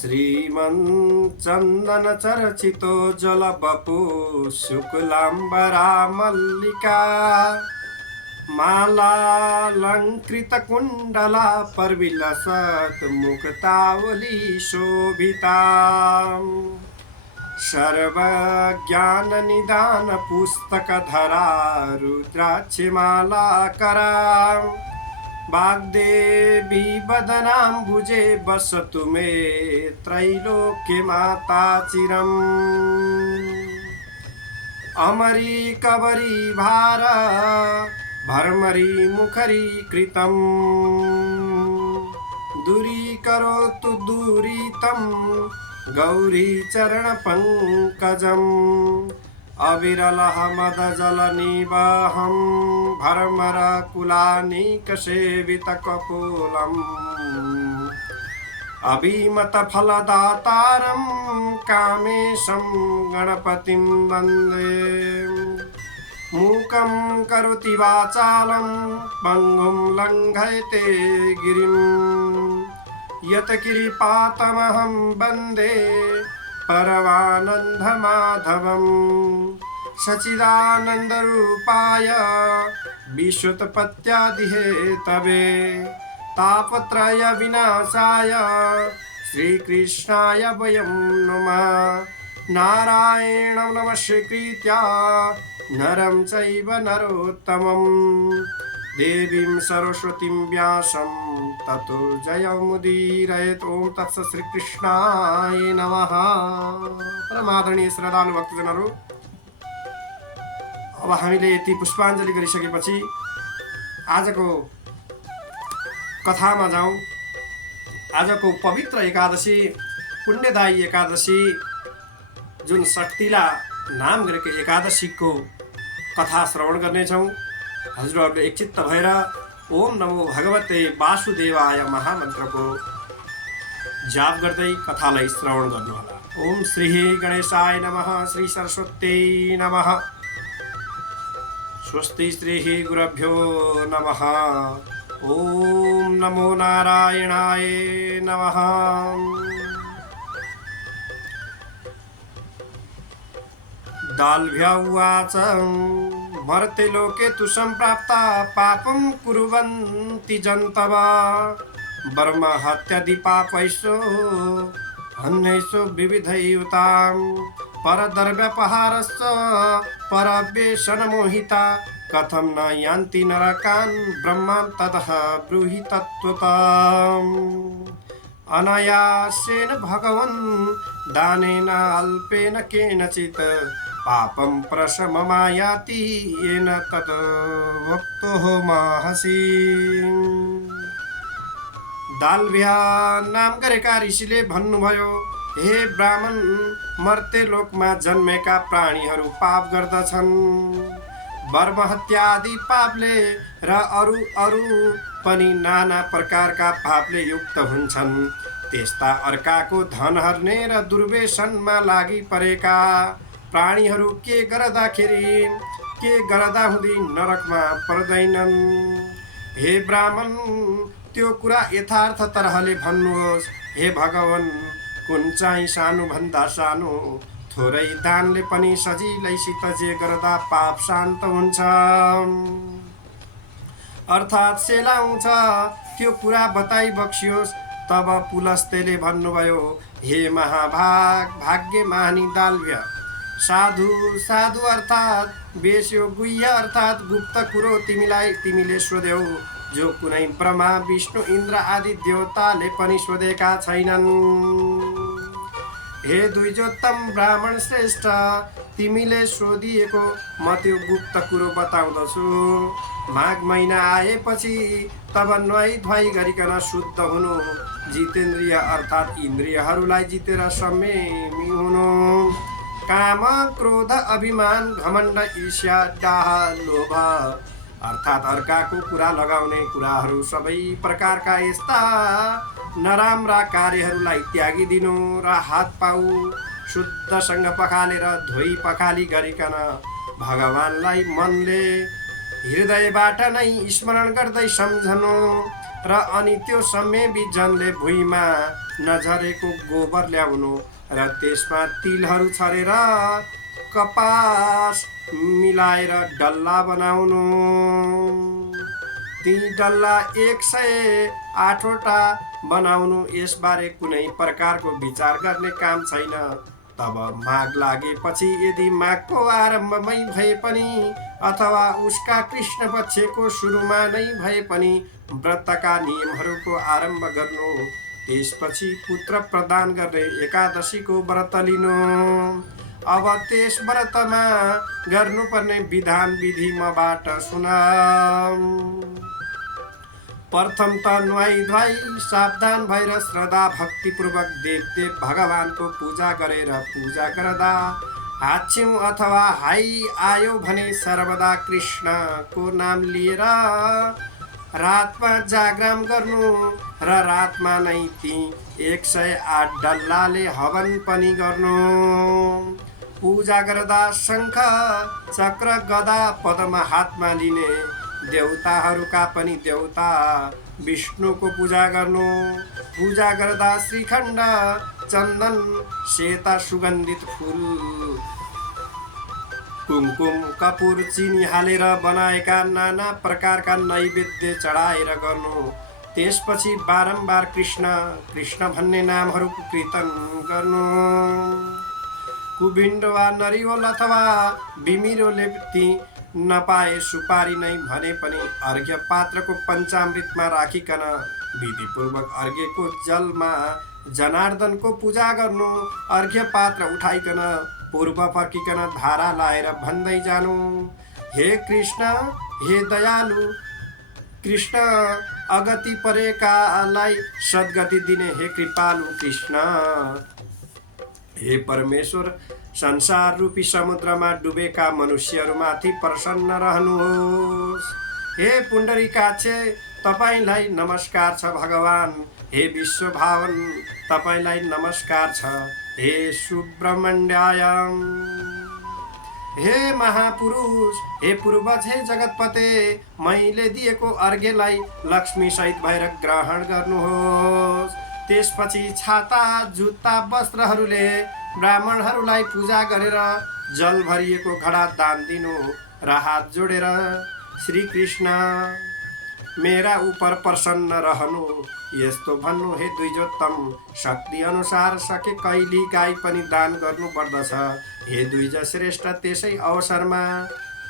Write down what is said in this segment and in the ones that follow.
श्रीमन्चन्दन चर्चितो जलबपु शुक्लाम्बरा मल्लिका मालालङ्कृतकुण्डला पर्विलसत् मुक्तावली शोभिता सर्वज्ञाननिदान पुस्तकधरा रुद्राक्षमालाकरा वाग्देवी वदनाम्बुजे वसतु मे त्रैलोक्य माता चिरम् अमरी कबरी भार भर्मरी मुखरी कृतं दूरीकरोतु दूरीतं गौरी चरण पंकजम् अविरलः मदजलनिवहं भर्मरकुलानीकसेवितकपोलम् अभिमतफलदातारं कामेशं गणपतिं वन्दे मूकं करोति वाचालं पङ्गुं लङ्घयते गिरिं यत्कृपातमहं वन्दे परमानन्दमाधवम् सच्चिदानन्दरूपाय विश्वोत्पत्त्यादिहेतवे तापत्रय विनाशाय श्रीकृष्णाय वयं नमः नारायणं नमस्कृत्य नरं चैव नरोत्तमं देवीं सरस्वतीं व्यासं ततो जयमुदीरयेत्। ओम तत्सत्। श्रीकृष्णाय नमः। परमादरणीय श्रद्धालु भक्तजनहरू, अब हामीले यति पुष्पाञ्जली गरिसकेपछि आजको कथामा जाउँ। आजको पवित्र एकादशी, पुण्यदायी एकादशी, जुन शक्तिला नाम गरेको एकादशीको कथा श्रवण गर्नेछौँ। हजुरहरूले एकचित्त भएर ओम नमो भगवते वासुदेवाय महामन्त्रको जाप गर्दै कथालाई श्रवण गर्नुहोला। ओम श्री गणेशाय नमः। श्री सरस्वत्यै नमः। स्वस्ति श्री गुरुभ्यो नमः। ओम नमो नारायणाय नमः। दाल्भ्या उवाच मर्ते लोके तु सम्प्राप्ता पापं कुर्वन्ति जन्तवः ब्रह्महत्यादि पापैषु अन्यैषु विविधयुतां परदर्व्यपहारस्य परवेशनमोहिता कथं न यान्ति नरकान् ब्रह्मान् ततः ब्रूहि तत्त्वतम्। अनायासेन भगवन् दानेन अल्पेन केनचित् पापं प्रशममायाति येन तत् वक्तो महसि। दाल्भ्या नाम गरेका ऋषिले भन्नुभयो, हे ब्राह्मण, मर्ते लोकमा जन्मेका प्राणीहरू पाप गर्दछन्। ब्रह्महत्या आदि पापले र अरू पनि नाना प्रकारका पापले युक्त हुन्छन्। त्यस्ता अर्काको धन हर्ने र दुर्व्यसनमा लागि परेका प्राणीहरू के गर्दा हुँदै नरकमा पर्दैनन्। हे ब्राह्मण, त्यो कुरा यथार्थ तरहले भन्नुहोस्। हे भगवान, कुन चाहिँ सानो भन्दा सानो थोरै दानले पनि सजिलैसित जे गर्दा पाप शान्त हुन्छ अर्थात् सेलाउँछ, त्यो कुरा बताइ बक्सियोस्। तब पुलस्त्यले भन्नुभयो, हे भाग्यमानी दाल्भ्य, साधु अर्थात् बेस्यो गुह्य अर्थात् गुप्त कुरो तिमीले सोध्यौ, जो कुनै ब्रह्मा विष्णु इन्द्र आदि देवताले पनि सोधेका छैनन्। हे द्विजोत्तम ब्राह्मण श्रेष्ठ, तिमीले सोधिएको म त्यो गुप्त कुरो बताउँदछु। माघ महिना आएपछि तब नुहाई धुवाई गरिकन शुद्ध हुनु, जितेन्द्रिय अर्थात् इन्द्रियहरूलाई जितेर संयमी हुनु। काम, क्रोध, अभिमान, घमण्ड, ईर्ष्या, डाह, लोभ अर्थात् अर्काको कुरा लगाउने कुराहरू, सबै प्रकारका यस्ता नराम्रा कार्यहरूलाई त्यागिदिनु र हात पाउ शुद्धसँग पखालेर धोई पखाली गरिकन भगवानलाई मनले हृदयबाट नै स्मरण गर्दै सम्झनु र अनि त्यो संयमी जनले भुइँमा नझरेको गोबर ल्याउनु र त्यसमा तिलहरू छरेर कपास मिलाएर डल्ला बनाउनु। ती डल्ला 108वटा बनाउनु। यसबारे कुनै प्रकारको विचार गर्ने काम छैन। तब माघ लागेपछि यदि माघको आरम्भमै भए पनि अथवा उसका कृष्ण पक्षको सुरुमा नै भए पनि व्रतका नियमहरूको आरम्भ गर्नु। त्यसपछि पुत्र प्रदान गर्ने एकादशीको व्रत लिनु। अब त्यस व्रतमा गर्नुपर्ने विधान विधि मबाट सुन। प्रथम त नुहाई धुवाई सावधान भएर श्रद्धा भक्तिपूर्वक देवदेव भगवानको पूजा गरेर पूजा गर्दा हाच्छिउँ अथवा हाई आयो भने सर्वदा कृष्णको नाम लिएर रातमा जागराम गर्नु र रातमा नै ती 108 डल्लाले हवन पनि गर्नु। पूजा गर्दा शङ्ख चक्र गदा पद्म हातमा लिने। देवताहरूका पनि देवता विष्णुको पूजा गर्नु। पूजा गर्दा श्रीखण्ड चन्दन सेता सुगन्धित फुल कुमकुम कपुर चिनी हालेर बनाएका नाना प्रकारका नैवेद्य चढाएर गर्नु। त्यसपछि बारम्बार कृष्ण कृष्ण भन्ने नामहरूको कीर्तन गर्नु। कुभिन्ड वा नरिवल अथवा बिमिरोले ती नपाए सुपारी नै भने पनि अर्घ्य पात्रको पञ्चामृतमा राखिकन विधिपूर्वक अर्घ्यको जलमा जनार्दनको पूजा गर्नु। अर्घ्य पात्र उठाइकन पूर्व फर्किकन धारा लाएर भन्दै जानु, हे कृष्ण, हे दयालु कृष्ण, अगति परेकालाई सद्गति दिने हे कृपालु कृष्ण, हे परमेश्वर, संसार रूपी समुद्रमा डुबेका मनुष्यहरूमाथि प्रसन्न रहनुहोस्। हे पुण्डरीकाक्ष, तपाईलाई नमस्कार छ भगवान। हे विश्वभावन, तपाईलाई नमस्कार छ। हे सुब्रह्मण्यायम, हे महापुरुष, हे पूर्वज, हे जगतपते, मैले दिएको अर्घ्यलाई लक्ष्मी सहित भएर ग्रहण गर्नुहोस्। त्यसपछि छाता जुत्ता वस्त्रहरूले ब्राह्मणहरूलाई पूजा गरेर जल भरिएको घडा दान दिनु र हात जोडेर श्री कृष्ण मेरा उपर प्रसन्न रहनु यस्तो भन्नु। हे द्विजोत्तम, शक्ति अनुसार सके कैली गाई पनि दान गर्नु पर्दछ। हे द्विज श्रेष्ठ, त्यसै अवसरमा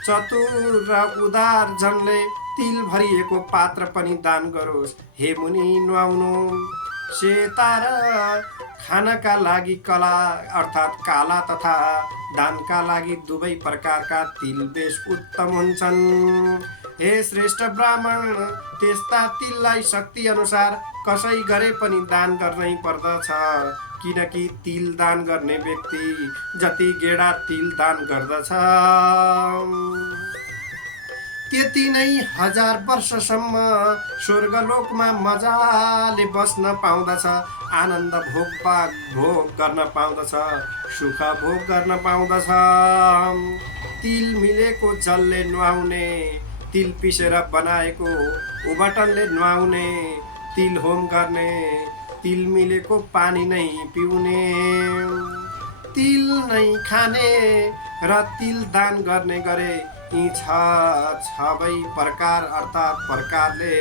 चतुर र उदार जनले तिल भरिएको पात्र पनि दान गरोस्। हे मुनि, नुहाउनु, सेता र खानका लागि कला अर्थात् काला तथा दानका लागि दुवै प्रकारका तिल बेस उत्तम हुन्छन्। हे श्रेष्ठ ब्राह्मण, त्यस्ता तिललाई शक्ति अनुसार कसै गरे पनि दान गर्नै पर्दछ, किनकि तिल दान गर्ने व्यक्ति जति गेडा तिल दान गर्दछ त्यति नै 1000 वर्षसम्म स्वर्गलोकमा मजाले बस्न पाउँदछ, आनन्द भोग गर्न पाउँदछ, सुख भोग गर्न पाउँदछ। तिल मिलेको जलले नुहाउने, तिल पिसेर बनाएको उबटनले नुहाउने, तिल होम गर्ने, तिल मिलेको पानी नै पिउने, तिल नै खाने र तिल दान गर्ने गरे यी छबै प्रकार अर्थात् प्रकारले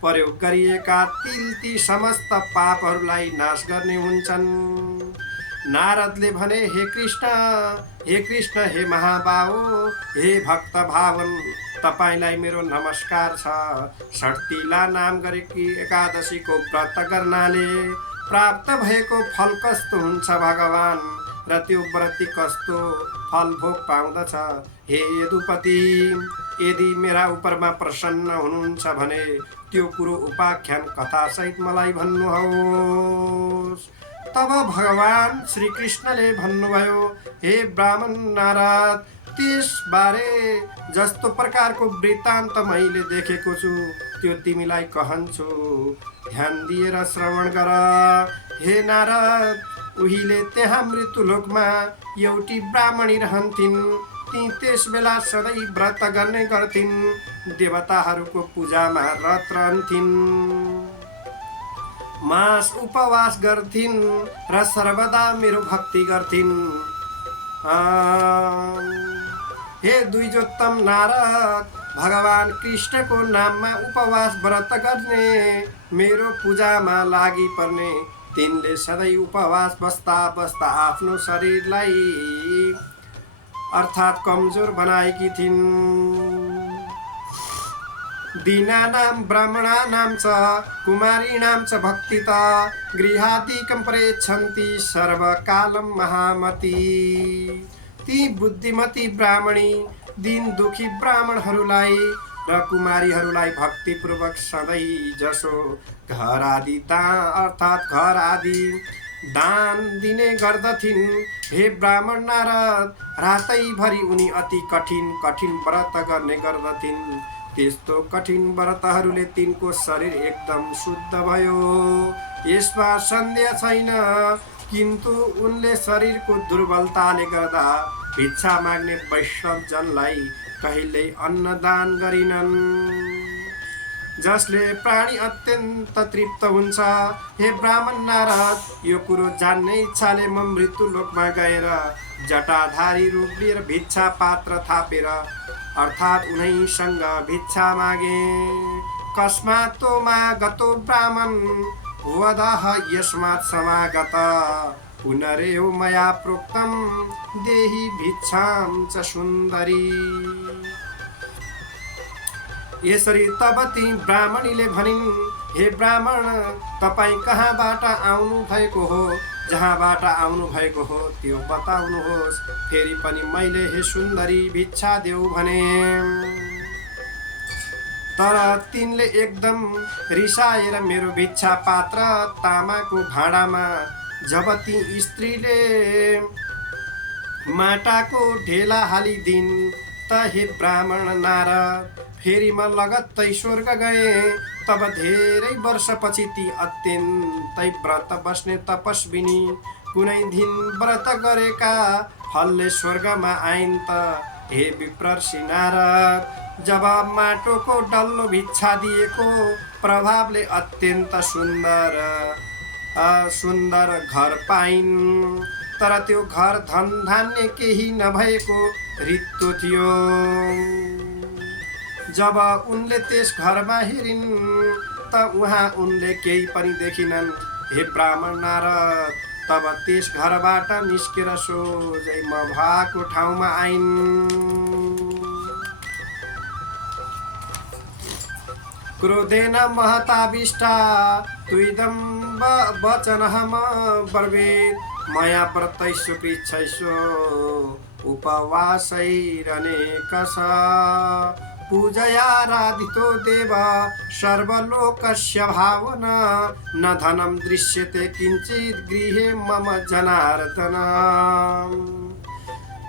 प्रयोग गरिएका तिल ती समस्त पापहरूलाई नाश गर्ने हुन्छन्। नारदले भने, हे कृष्ण, हे महाबाहु, हे भक्त भावन, तपाईलाई मेरो नमस्कार छ। षट्तिला नाम गरेकी एकादशीको व्रत गर्नाले प्राप्त भएको फल कस्तो हुन्छ भगवान, र त्यो व्रती कस्तो फल भोग पाउँदछ। हे यदुपति, यदि मेरा उपरमा प्रसन्न हुनुहुन्छ भने त्यो कुरो उपाख्यान कथासहित मलाई भन्नुहोस्। तब भगवान श्री कृष्णले भन्नुभयो, हे ब्राह्मण नारद, त्यसबारे जस्तो प्रकारको वृत्तान्त मैले देखेको छु त्यो तिमीलाई कहन्छु, ध्यान दिएर श्रवण गर। हे नारद, उहिले त्यहाँ मृत्युलोकमा एउटी ब्राह्मणी रहन्थिन्। ती त्यस बेला सधैँ व्रत गर्ने गर्थिन्, देवताहरूको पूजामा रत रहन्थिन्। मास उपवास गर्थिन् र सर्वदा मेरो भक्ति गर्थिन्। हे द्विजोत्तम नारद, भगवान कृष्णको नाममा उपवास व्रत गर्ने, मेरो पूजामा लागि पर्ने, तिनले सधैँ उपवास बस्दा बस्दा आफ्नो शरीरलाई अर्थात् कमजोर बनाएकी थिइन्। दीनानां ब्राह्मणानां च कुमारीणां च भक्तित गृहादिकं प्रेच्छन्ति सर्वकालं महामती। ती बुद्धिमती ब्राह्मणी दीन दुखी ब्राह्मणहरूलाई र कुमारीहरूलाई भक्तिपूर्वक सधैँ जसो घर आदि दान दिने गर्दथिन्। हे ब्राह्मण नारद, रातैभरि उनी अति कठिन व्रत गर्ने गर्दथिन्। त्यस्तो कठिन व्रतहरूले तिनको शरीर एकदम शुद्ध भयो, यसमा सन्देह छैन। किन्तु उनले शरीरको दुर्बलताले गर्दा भिक्षा माग्ने वैष्णवजनलाई कहिल्यै अन्नदान गरिनन्, जसले प्राणी अत्यन्त तृप्त हुन्छ। हे ब्राह्मण नारद, यो कुरो जान्ने इच्छाले म मृत्यु लोकमा गएर जटाधारी रूप लिएर भिक्षा पात्र थापेर अर्थात् उनैसँग भिक्षा मागे। कस्मात् मा गतो ब्राह्मण वदः यस्मात् समागत, पुनरेव मया प्रोक्तं देहि भिक्षां च सुन्दरी। यसरी तब ती ब्राह्मणीले भनिन्, हे ब्राह्मण, तपाईँ कहाँबाट आउनु भएको हो? जहाँबाट आउनु भएको हो त्यो बताउनुहोस्। फेरि पनि मैले हे सुन्दरी भिक्षा देऊ भने। तर तिनले एकदम रिसाएर मेरो भिक्षा पात्र तामाको भाँडामा जब ती स्त्रीले माटाको ढेला हालिदिन्, त हे ब्राह्मण नारद, फेरि म लगत्तै स्वर्ग गए। तब धेरै वर्षपछि ती अत्यन्तै व्रत बस्ने तपस्विनी कुनै दिन व्रत गरेका फलले स्वर्गमा आइन् त। हे विप्रर्षि नारद, जब माटोको डल्लो भिक्षा दिएको प्रभावले अत्यन्त सुन्दर घर पाइन्, तर त्यो घर धन धान्य केही नभएको रित्तो थियो। जब उनले त्यस घरमा हेरिन् त उहाँ उनले केही पनि देखिनन्। हे ब्राह्मण नारद, तब त्यस घरबाट निस्केर सोझै म भएको ठाउँमा आइन्। क्रोधेन महताविष्टा त्विदं वचनहम ब्रवीत्, मया व्रतैषु पृच्छैषु उपवासैरनेकश, पूजयाराधितो देव सर्वलोकस्य भावना, न धनं दृश्यते किञ्चित् गृहे मम जनार्दन।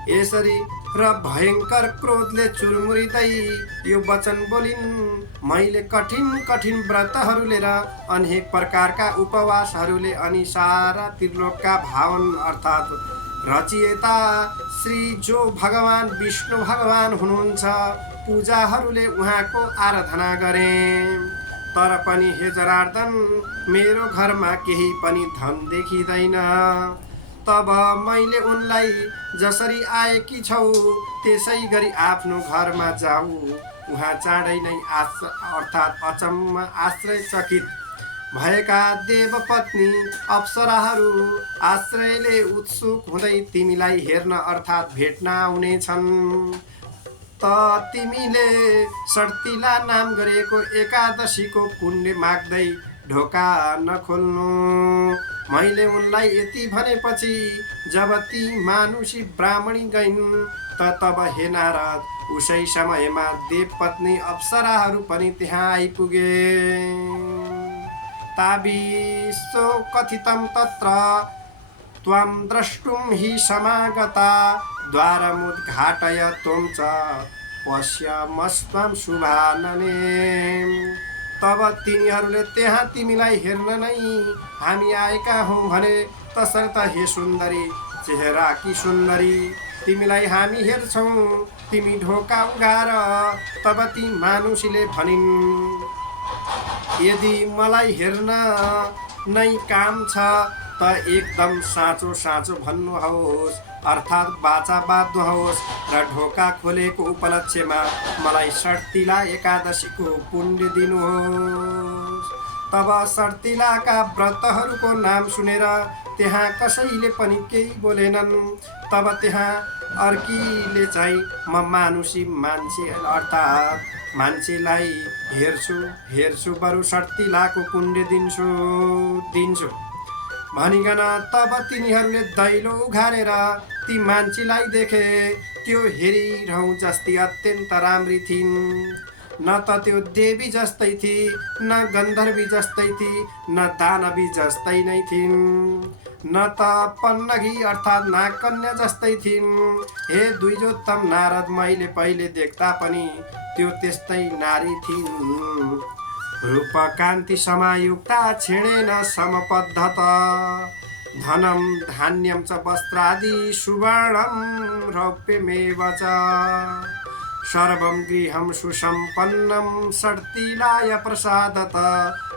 यसरी र भयंकर क्रोधले चुरमुरिँदै यो वचन बोलिन्, मैले कठिन व्रतहरूले र अनेक प्रकारका उपवासहरूले अनि सारा त्रिलोकका भावन अर्थात् रचयिता श्री जो भगवान विष्णु भगवान हुनुहुन्छ पूजाहरूले उहाँको आराधना गरे। तर पनि हे जनार्दन, मेरो घरमा केही पनि धन देखिँदैन। तब मैले उनलाई जसरी आएकी छौ त्यसै गरी आफ्नो घरमा जाऊ। उहाँ चाँडै नै अर्थात् अचम्म आश्चर्यचकित भएका देवपत्नी अप्सराहरू आश्रयले उत्सुक हुँदै तिमीलाई हेर्न अर्थात् भेट्न आउनेछन्। त तिमीले सर्तिला नाम गरेको एकादशीको पुण्य माग्दै ढोका नखोल्नु। मैले उनलाई यति भनेपछि जब ती मानुषी ब्राह्मणी गइन् त तब हे नारद उसै समयमा देवपत्नी अप्सराहरू पनि त्यहाँ आइपुगे। ताविसो कथितं तत्र त्वं द्रष्टुं हि समागता, द्वारमुद्घाटय त्वं च पश्यामस्त्वं शुभानने। तब तिनीहरूले त्यहाँ तिमीलाई हेर्न नै हामी आएका हौँ भने, तसर्थ हे सुन्दरी चेहराकी सुन्दरी, तिमीलाई हामी हेर्छौँ, तिमी ढोका उघार। तब ती मानुषीले भनिन्, यदि मलाई हेर्न नै काम छ त एकदम साँचो साँचो भन्नुहोस्, अर्थात् बाचा बाँध्नुहोस् र ढोका खोलेको उपलक्ष्यमा मलाई षट्तिला एकादशीको पुण्य दिनुहोस्। तब षट्तिलाका व्रतहरूको नाम सुनेर त्यहाँ कसैले पनि केही बोलेनन्। तब त्यहाँ अर्कीले चाहिँ म मानुषी मान्छे अर्थात् मान्छेलाई हेर्छु बरु षट्तिलाको पुण्य दिन्छु भनिकन तब तिनीहरूले दैलो उघारेर ती मान्छेलाई देखे। त्यो हेरिरहँ जस्ती अत्यन्त राम्री थिइन्। न त त्यो देवी जस्तै थिए, न गन्धर्वी जस्तै थिए, न दानवी जस्तै नै थिइन्, न त पन्नगी अर्थात् नागकन्या जस्तै थिइन्। हे द्विजोत्तम नारद, मैले पहिले देख्दा पनि त्यो त्यस्तै नारी थिइन्। रूप कान्ति समायुक्ता क्षीणेन समपद्धत, धनं धान्यं च वस्त्रादि सुवर्णं रौप्यमेव च, सर्वं गृहं सुसम्पन्नं षट्तिलाय प्रसादत,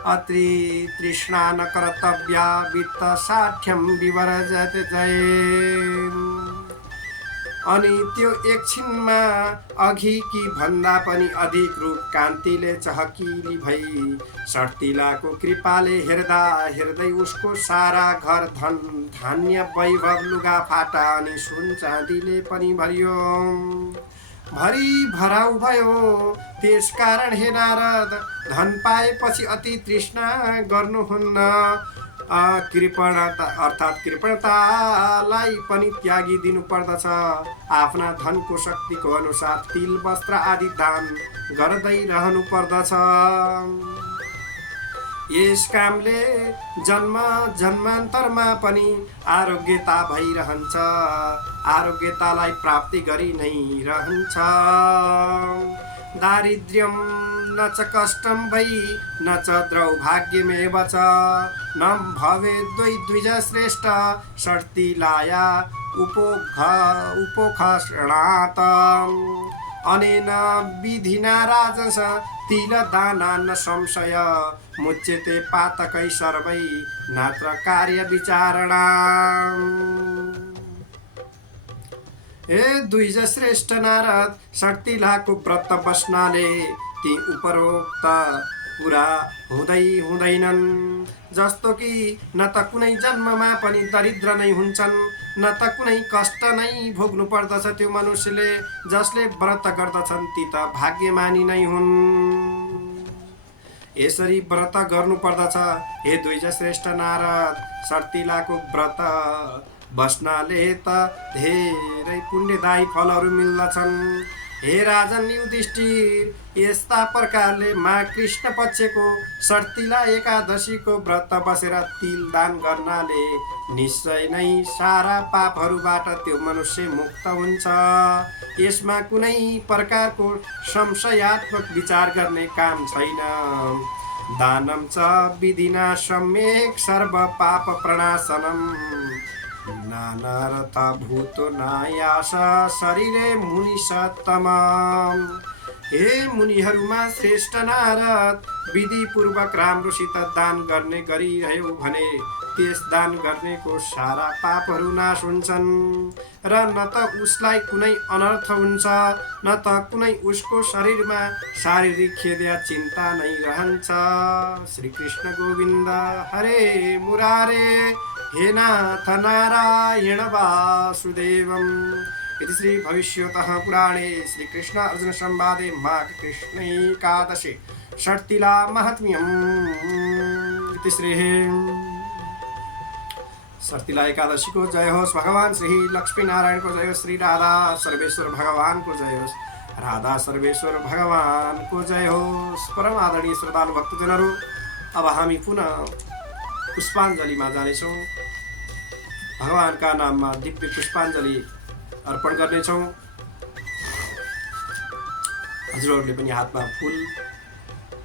अत्रि तृष्णा न कर्तव्या वित्तसाठ्यं विवर्जते जय। अनि त्यो एकछिनमा अघि कि भन्दा पनि अधिक रूप कान्तिले चहकिली भई षट्तिलाको कृपाले हेर्दै उसको सारा घर धन धान्य वैभव लुगाफाटा अनि सुन चाँदीले पनि भरियो, भरि भराउ भयो। त्यसकारण हे नारद, धन पाएपछि अति तृष्णा गर्नुहुन्न, कृपणता अर्थात् कृपणतालाई पनि त्यागिदिनु पर्दछ। आफ्ना धनको शक्तिको अनुसार तिल वस्त्र आदि दान गर्दै रहनु पर्दछ। यस कामले जन्म जन्मान्तरमा पनि आरोग्यता भइरहन्छ, आरोग्यतालाई प्राप्ति गरि नै रहन्छ। दारिद्र्यं न च कष्टं वै न च द्रौभाग्यमेव च, न भवेद् वै द्विजश्रेष्ठ षट्तिलाया उपोखणात्। अनेन विधिना राजस तिलदानान्न संशय, मुच्यते पातकै सर्वै नात्र कार्य विचारणा। हे द्विज श्रेष्ठ नारद, षट्तिलाको व्रत बस्नाले ती उपरोक्त कुरा हुँदैनन्। जस्तो कि न त कुनै जन्ममा पनि दरिद्र नै हुन्छन्, न त कुनै कष्ट नै भोग्नु पर्दछ त्यो मनुष्यले। जसले व्रत गर्दछन् ती त भाग्यमानी नै हुन्। यसरी व्रत गर्नु पर्दछ। हे द्विज श्रेष्ठ नारद, षट्तिलाको व्रत बस्नाले त धेरै पुण्यदायी फलहरू मिल्दछन्। हे राजन युधिष्ठिर, यस्ता प्रकारले माघ कृष्ण पक्षको षट्तिला एकादशीको व्रत बसेर तिल दान गर्नाले निश्चय नै सारा पापहरूबाट त्यो मनुष्य मुक्त हुन्छ। यसमा कुनै प्रकारको संशयात्मक विचार गर्ने काम छैन। दानं च विधिना सम्यक् सर्व पाप प्रणाशनम्, नानारता भूतो नायास शरीरे मुनि सत्तमम्। हे मुनिहरूमा श्रेष्ठ नारद, विधिपूर्वक राम्रोसित दान गर्ने गरिरह्यो भने त्यस दान गर्नेको सारा पापहरू नाश हुन्छन् र न त उसलाई कुनै अनर्थ हुन्छ, न त कुनै उसको शरीरमा शारीरिक खेद या चिन्ता नै रहन्छ। श्री कृष्ण गोविन्द हरे मुरारे, हे नाथ नारायण वासुदेवम्। इति श्री भविष्यतः पुराणे श्री कृष्ण अर्जुन संवादे माघ कृष्ण एकादशी षट्तिला महात्म्यम्। इति श्री षट्तिला एकादशी को जय होस्। भगवान श्री लक्ष्मी नारायण को जय होस्। श्री राधा सर्वेश्वर भगवान को जय होस्। राधा सर्वेश्वर भगवान को जय होस्। परम आदरणीय श्रद्धालु भक्तजनहरू, अब हामी पुनः पुष्पाञ्जलीमा जानेछौँ। भगवानका नाममा दिव्य पुष्पाञ्जली अर्पण गर्नेछौँ। हजुरहरूले पनि हातमा फुल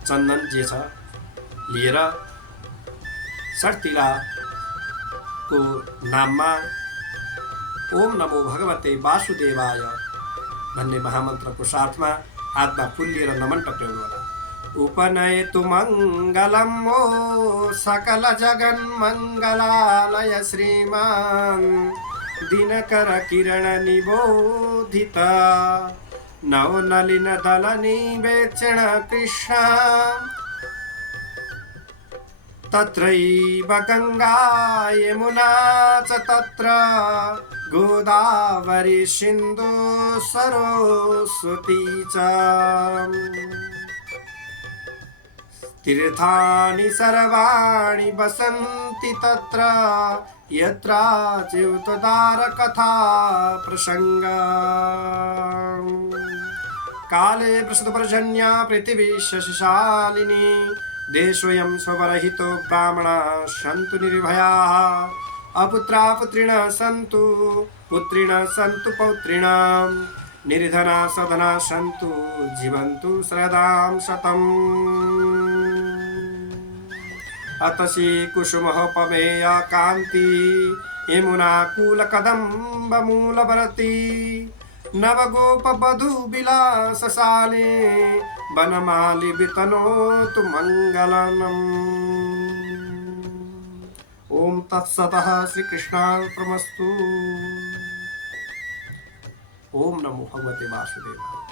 चन्दन जे छ लिएर षट्तिलाको नाममा ओम नमो भगवते वासुदेवाय भन्ने महामन्त्रको साथमा हातमा फुल लिएर नमन टक्राउनु होला। उपनयतु मङ्गलं वो सकल जगन्मङ्गलालय श्रीमान् दिनकर किरण निबोधित नवनलिन दल निवेक्षण कृष्ण तत्रैव गंगा यमुना च तत्र गोदावरी सिन्धु सरस्वती च तीर्थानि सर्वाणि वसन्ति तत्र यत्र च्युतदार कथा प्रसंग काले प्रसृतपर्जन्या पृथिवी शशिशालिनी देशोऽयं स्वरहितो ब्राह्मणा सन्तु निर्भयाः अपुत्रा पुत्रिणः सन्तु पुत्रिणः सन्तु पौत्रिणां निर्धना सधना सन्तु जीवन्तु शरदां शतम् अतसी कुसुमोपमेया कान्ति यमुना कूलकदम्बमूलवरती नवगोपवधू विलासशाले वनमाली वितनोतु मङ्गलम्। ओम तत्सतः श्रीकृष्णार्पणमस्तु। ओम नमो भगवते वासुदेवाय।